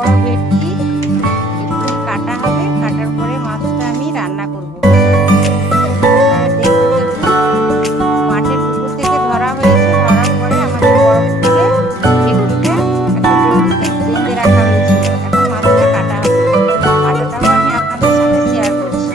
বড় ভেটকি একটু কাটা হবে, কাটার পরে মাছটা আমি রান্না করব। মাঠের পুকুর থেকে ধরা হয়েছে, ধরার পরে আমাদের বড় পুকুরে ভেটকিটা একটা দড়িতে বেঁধে রাখা হয়েছিল। এখন মাছটা কাটা হবে, কাটাটাও আমি আপনাদের সাথে শেয়ার করছি।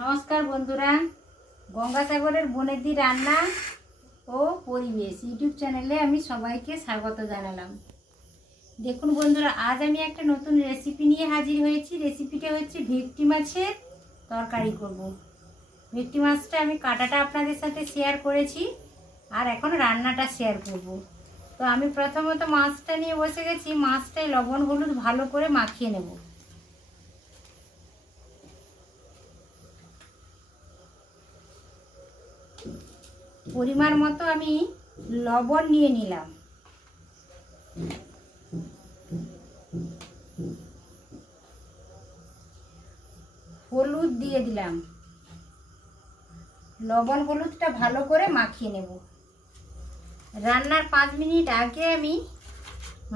নমস্কার বন্ধুরা, গঙ্গাসাগরের বনেদি রান্না ও পরিবেশ ইউটিউব চ্যানেলে আমি সবাইকে স্বাগত জানালাম। দেখুন বন্ধুরা, আজ আমি একটা নতুন রেসিপি নিয়ে হাজির হয়েছি। রেসিপিটা হচ্ছে ভেটকি মাছের তরকারি করব। ভেটকি মাছটা আমি কাটাটা আপনাদের সাথে শেয়ার করেছি, আর এখন রান্নাটা শেয়ার করব। তো আমি প্রথমত মাছটা নিয়ে বসে গেছি। মাছটায় লবণ হলুদ ভালো করে মাখিয়ে নেব। পরিমাণ মতো আমি লবণ নিয়ে নিলাম, হলুদ দিয়ে দিলাম। লবণ হলুদটা ভালো করে মাখিয়ে নেব। রান্নার 5 মিনিট আগে আমি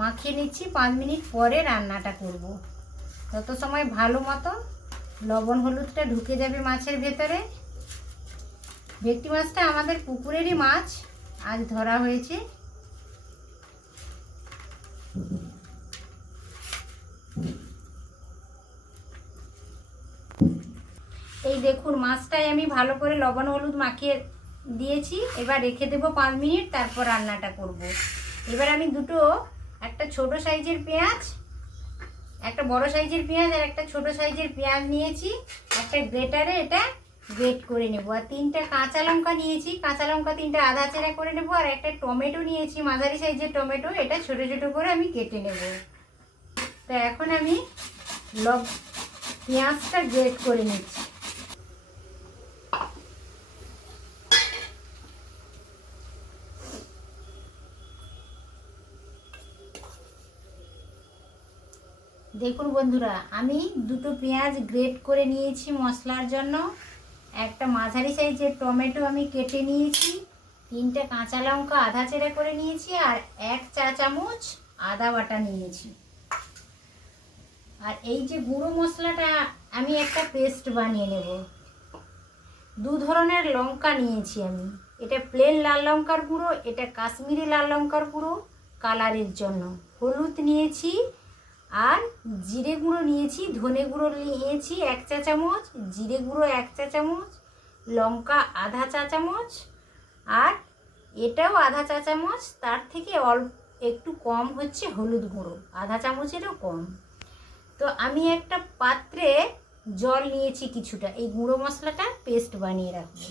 মাখিয়ে নিচ্ছি, 5 মিনিট পরে রান্নাটা করব। তত সময় ভালো মতো লবণ হলুদটা ঢুকে যাবে মাছের ভেতরে। ভেটকি মাছটা আমাদের পুকুরেরই মাছ, আজ ধরা হয়েছে। এই দেখুন, মাছটাই আমি ভালো করে লবণ হলুদ মাখিয়ে দিয়েছি। এবার রেখে দেব 5 মিনিট, তারপর রান্নাটা করব। এবার আমি একটা ছোট সাইজের পেঁয়াজ, একটা বড় সাইজের পেঁয়াজ আর একটা ছোট সাইজের পেঁয়াজ নিয়েছি। একটা গ্রেটারে এটা গ্রেট করে নেব। আর 3টা কাঁচা লঙ্কা নিয়েছি, কাঁচা লঙ্কা 3টা আধা চেরা করে নেব। আর একটা টমেটো নিয়েছি, মাঝারি সাইজের টমেটো, এটা ছোট ছোট করে আমি কেটে নেব। তো এখন আমি পেঁয়াজটা গ্রেট করে নিচ্ছি। দেখুন বন্ধুরা, আমি 2টো পেঁয়াজ গ্রেট করে নিয়েছি মশলার জন্য। একটা মাঝারি সাইজের টমেটো আমি কেটে নিয়েছি। 3টে কাঁচা লঙ্কা আধা চেরা করে নিয়েছি, আর 1 চা চামচ আদা বাটা নিয়েছি। আর এই যে গুঁড়ো মশলাটা আমি একটা পেস্ট বানিয়ে নেব। 2 ধরনের লঙ্কা নিয়েছি আমি, এটা প্লেন লাল লঙ্কার গুঁড়ো, এটা কাশ্মীরি লাল লঙ্কার গুঁড়ো কালারের জন্য। হলুদ নিয়েছি, আর জিরে গুঁড়ো নিয়েছি, ধনে গুঁড়ো নিয়েছি 1 চা চামচ, জিরে গুঁড়ো 1 চা চামচ, লঙ্কা আধা চা চামচ, আর এটাও আধা চা চামচ। তার থেকে একটু কম হচ্ছে হলুদ গুঁড়ো, আধা চামচেরও কম। তো আমি একটা পাত্রে জল নিয়েছি কিছুটা, এই গুঁড়ো মশলাটা পেস্ট বানিয়ে রাখবো।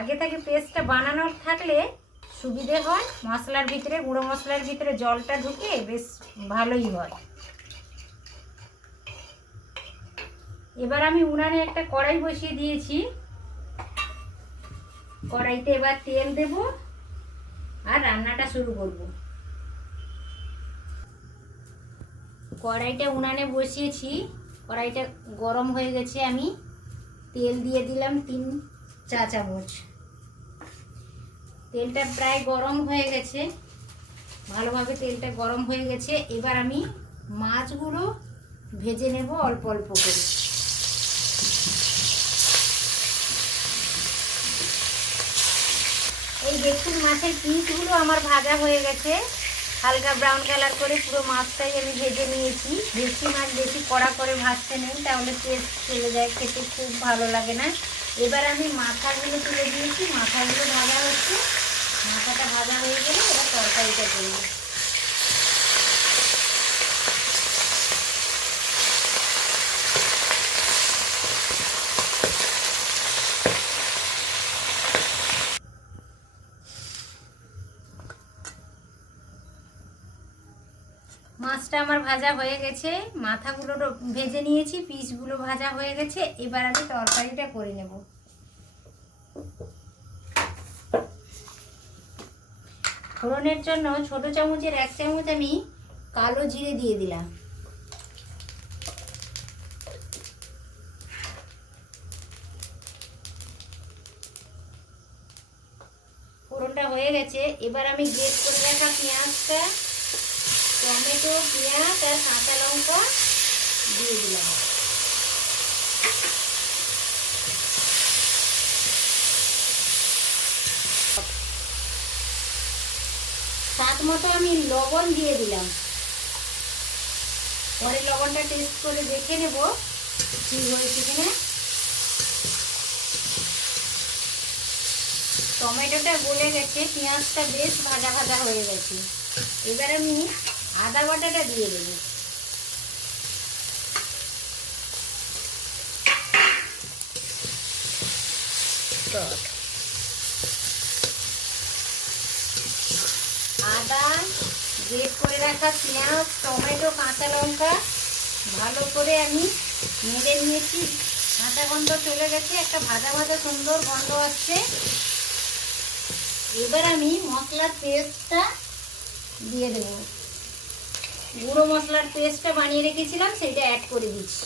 আগে থেকে পেস্টটা বানানোর থাকলে সুবিধে হয়, মশলার ভিতরে গুঁড়ো মশলার ভিতরে জলটা ঢুকে বেশ ভালোই হয়। এবার আমি উনানে একটা কড়াই বসিয়ে দিয়েছি, কড়াইতে এবার তেল দেব আর রান্নাটা শুরু করব। কড়াইটা উনানে বসিয়েছি, কড়াইটা গরম হয়ে গেছে, আমি তেল দিয়ে দিলাম 3 চা চামচ। তেলটা প্রায় গরম হয়ে গেছে, ভালোভাবে তেলটা গরম হয়ে গেছে। এবার আমি মাছগুলো ভেজে নেব অল্প অল্প করে। এই দেখুন মাছের পিসগুলো আমার ভাজা হয়ে গেছে, হালকা ব্রাউন কালার করে পুরো মাছটাই আমি ভেজে নিয়েছি। বেশি মাছ বেশি কড়া করে ভাজতে নেই, তাহলে টেস্ট চলে যায়, খেতে খুব ভালো লাগে না। এবার আমি মাথাগুলো তুলে দিয়েছি, মাথাগুলো ভাজা হচ্ছে। মাথাটা ভাজা হয়ে গেলে এবার তরকারিটা করব। মাছটা আমার ভাজা হয়ে গেছে, মাথাগুলো ভেজে নিয়েছি, পিসগুলো ভাজা হয়ে গেছে। এবার আমি তরকারিটা করে নেব। ফোড়নের জন্য ছোট চামচের 1 চামচ আমি কালো জিরে দিয়ে দিলাম। ফোড়নটা হয়ে গেছে, এবার আমি গ্রেট করে রাখা পেঁয়াজটা, টমেটো, পেঁয়াজ আর কাঁচা লঙ্কা দিয়ে দিলাম। স্বাদ মতো আমি লবণ দিয়ে দিলাম, পরে লবণটা টেস্ট করে দেখে নেব ঠিক হয়েছে কিনা। টমেটোটা গলে গেছে, পেঁয়াজটা বেশ ভাজা ভাজা হয়ে গেছে। এবার আমি আদা বাটাটা দিয়ে দেব। আদা, গ্রেট করে রাখা পেঁয়াজ, টমেটো, কাঁচা লঙ্কা ভালো করে আমি নেড়ে নিয়েছি। কাঁচা গন্ধ চলে গেছে, একটা ভাজা ভাজা সুন্দর গন্ধ আসছে। এবার আমি মশলার পেস্টটা দিয়ে দেব। গুঁড়ো মশলার পেস্টটা বানিয়ে রেখেছিলাম, সেটা অ্যাড করে দিচ্ছি।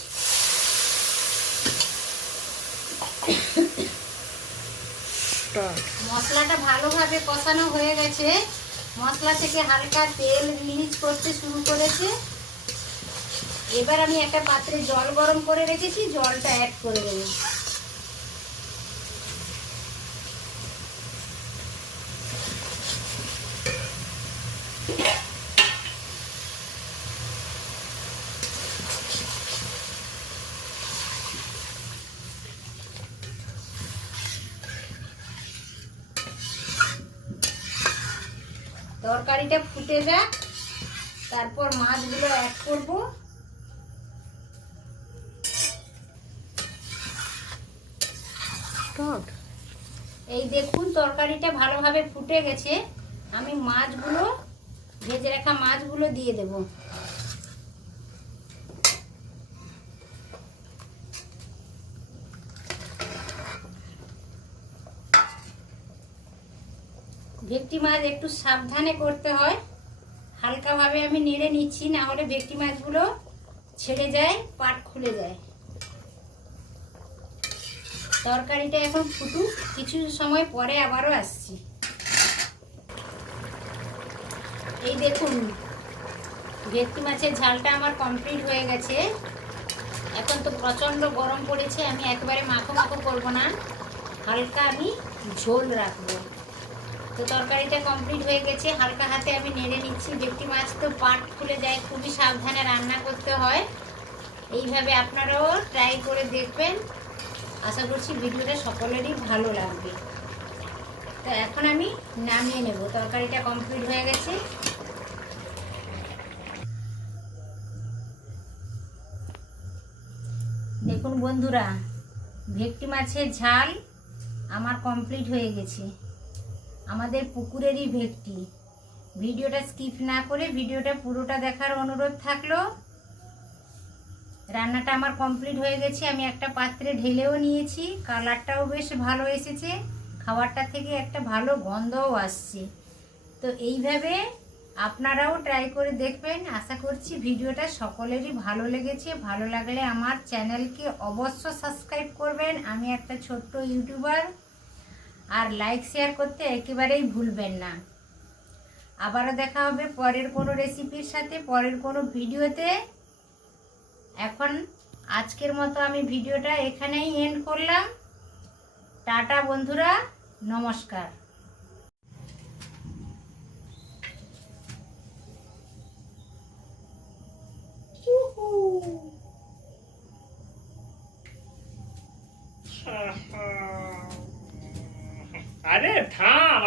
মশলাটা ভালোভাবে কষানো হয়ে গেছে, মশলা থেকে হালকা তেল রিলিজ করতে শুরু করেছে। এবার আমি একটা পাত্রে জল গরম করে রেখেছি, জলটা অ্যাড করে দেব। তরকারিটা ফুটে যাক, তারপর মাছগুলো অ্যাড করব। এই দেখুন তরকারিটা ভালোভাবে ফুটে গেছে, আমি মাছগুলো, ভেজে রাখা মাছগুলো দিয়ে দেব। ভেটকি মাছ একটু সাবধানে করতে হয়, হালকাভাবে আমি নেড়ে নিচ্ছি, না হলে ভেটকি মাছগুলো ছেড়ে যায়, পাট খুলে যায়। তরকারিটা এখন ফুটুক, কিছু সময় পরে আবারও আসছি। এই দেখুন ভেটকি মাছের ঝালটা আমার কমপ্লিট হয়ে গেছে। এখন তো প্রচণ্ড গরম পড়েছে, আমি একেবারে মাখো মাখো করবো না, হালকা আমি ঝোল রাখবো। তো তরকারিটা কমপ্লিট হয়ে গেছে, হালকা হাতে আমি নেড়ে নিচ্ছি। ভেটকি মাছ তো পাট খুলে যায়, খুবই সাবধানে রান্না করতে হয়। এইভাবে আপনারাও ট্রাই করে দেখবেন, আশা করছি ভিডিওটা সকলেরই ভালো লাগবে। তো এখন আমি নামিয়ে নেব, তরকারিটা কমপ্লিট হয়ে গেছে। দেখুন বন্ধুরা, ভেটকি মাছের ঝাল আমার কমপ্লিট হয়ে গেছে, আমাদের পুকুরেরই ভেটকি। ভিডিওটা স্কিপ না করে ভিডিওটা পুরোটা দেখার অনুরোধ থাকলো। রান্নাটা আমার কমপ্লিট হয়ে গেছে, আমি একটা পাত্রে ঢেলেও নিয়েছি। কালারটাও বেশ ভালো এসেছে, খাবারটা থেকে একটা ভালো গন্ধও আসছে। তো এইভাবে আপনারাও ট্রাই করে দেখবেন, আশা করছি ভিডিওটা সকলেরই ভালো লেগেছে। ভালো লাগলে আমার চ্যানেলকে অবশ্য সাবস্ক্রাইব করবেন, আমি একটা ছোট্ট ইউটিউবার। আর লাইক শেয়ার করতে একেবারেই ভুলবেন না। আবারও দেখা হবে পরের কোনো রেসিপির সাথে, পরের কোনো ভিডিওতে। এখন আজকের মতো আমি ভিডিওটা এখানেই এন্ড করলাম। টাটা বন্ধুরা, নমস্কার। আরে থাম।